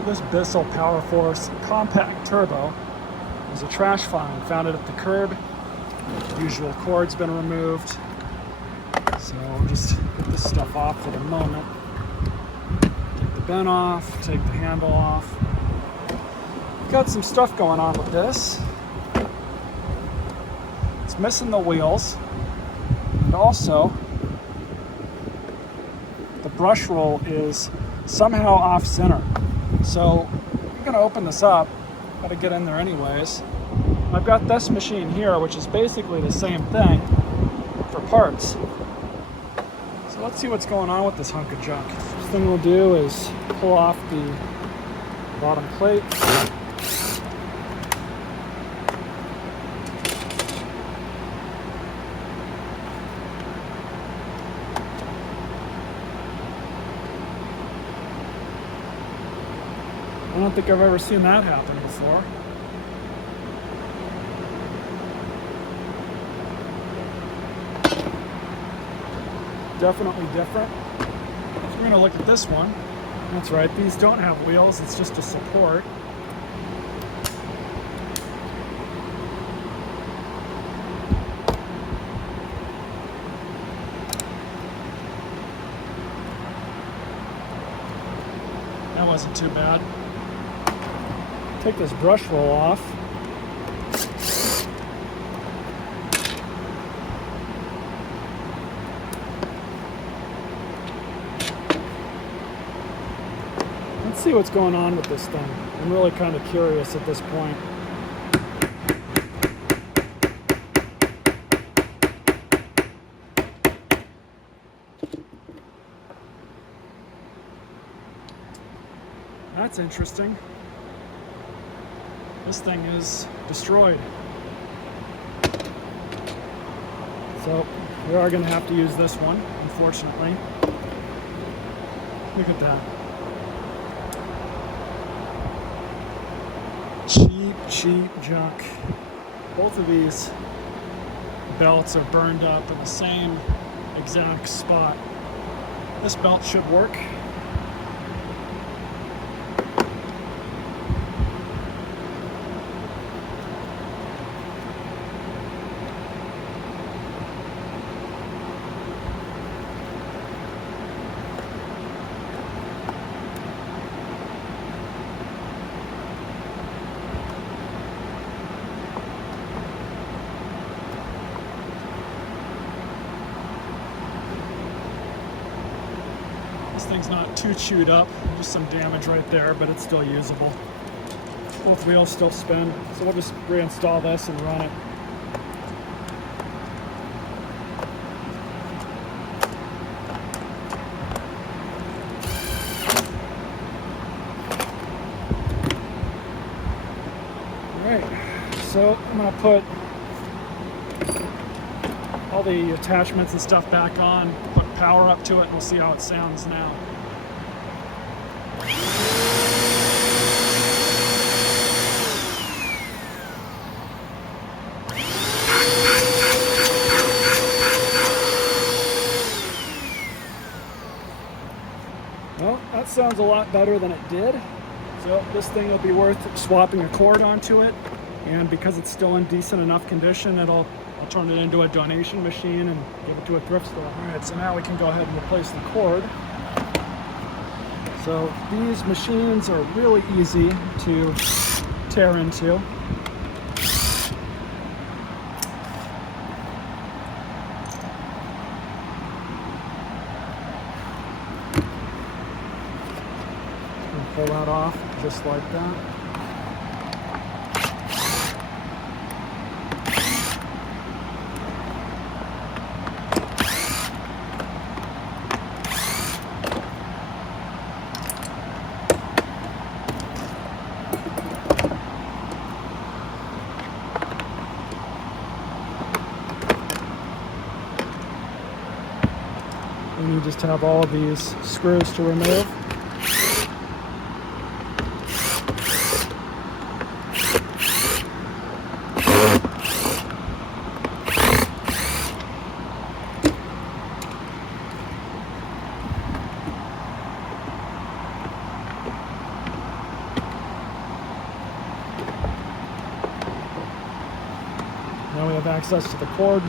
So this Bissell PowerForce compact turbo was a trash find. Found it at the curb. The usual cord's been removed. So I'll just put this stuff off for the moment. Take the bin off, take the handle off. Got some stuff going on with this. It's missing the wheels. And also, the brush roll is somehow off center. So I'm gonna open this up. Gotta get in there anyways. I've got this machine here, which is basically the same thing for parts. So let's see what's going on with this hunk of junk. First thing we'll do is pull off the bottom plate. I don't think I've ever seen that happen before. Definitely different. So we're going to look at this one. That's right, these don't have wheels, it's just a support. That wasn't too bad. Take this brush roll off. Let's see what's going on with this thing. I'm really kind of curious at this point. That's interesting. This thing is destroyed. So we are going to have to use this one, unfortunately. Look at that. Cheap junk. Both of these belts are burned up in the same exact spot. This belt should work. This thing's not too chewed up, just some damage right there, but it's still usable. Both wheels still spin, so we'll just reinstall this and run it. Alright, so I'm going to put all the attachments and stuff back on, put power up to it, and we'll see how it sounds now. Well, that sounds a lot better than it did. So this thing will be worth swapping a cord onto it, and because it's still in decent enough condition, I'll turn it into a donation machine and give it to a thrift store. All right, so now we can go ahead and replace the cord. So these machines are really easy to tear into. Pull that off just like that. And you just have all of these screws to remove. have access to the cord.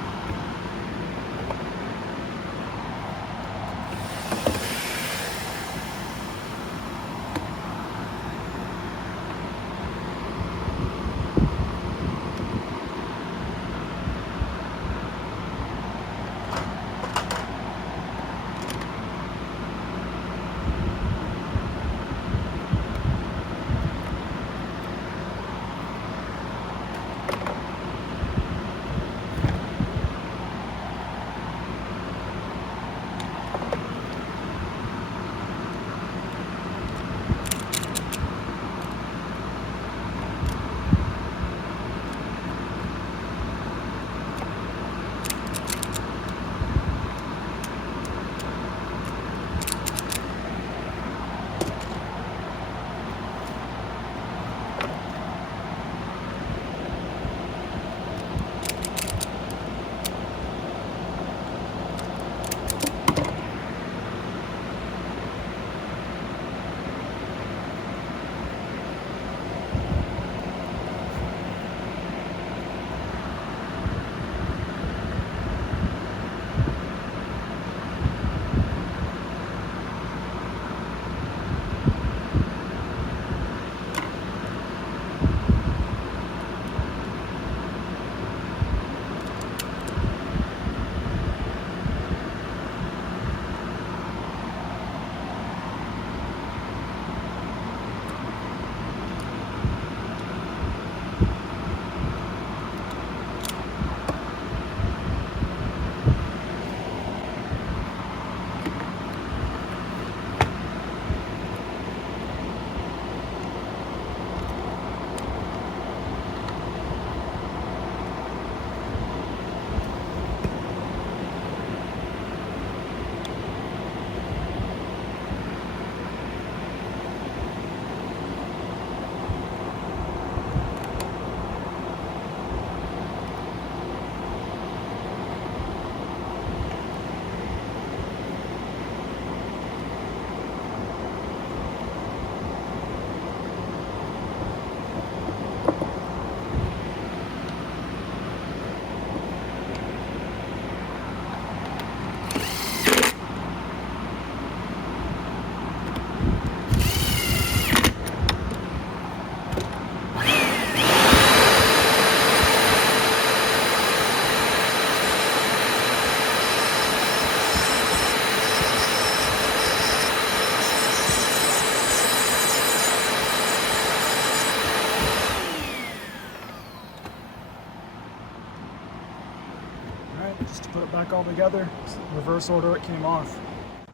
Just to put it back all together, reverse order it came off.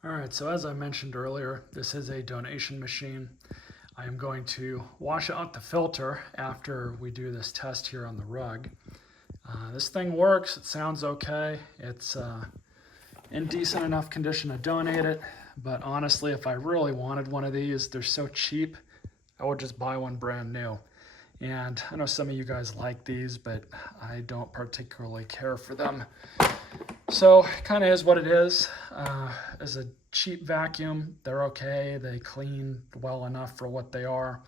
All right, so as I mentioned earlier, this is a donation machine. I am going to wash out the filter after we do this test here on the rug. This thing works, it sounds okay. It's in decent enough condition to donate it, but honestly, if I really wanted one of these, they're so cheap, I would just buy one brand new. And I know some of you guys like these, but I don't particularly care for them. So kind of is what it is. As a cheap vacuum, they're okay. They clean well enough for what they are.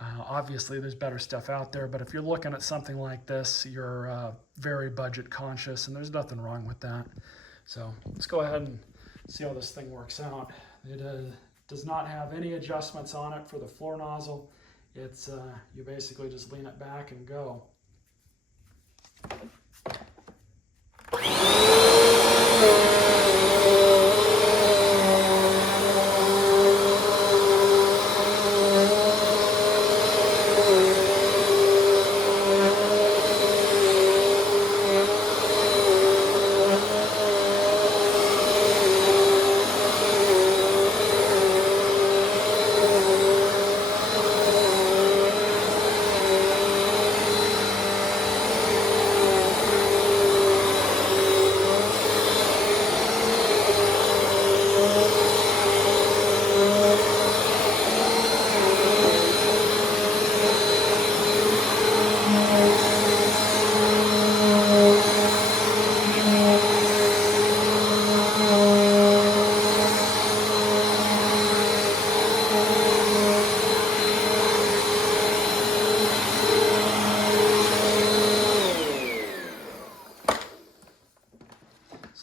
Obviously, there's better stuff out there, but if you're looking at something like this, you're very budget conscious, and there's nothing wrong with that. So let's go ahead and see how this thing works out. It does not have any adjustments on it for the floor nozzle. It's you basically just lean it back and go.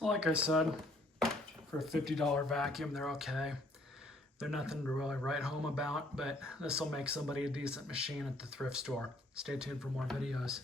Like I said, for a $50 vacuum, they're okay. They're nothing to really write home about, but this will make somebody a decent machine at the thrift store. Stay tuned for more videos.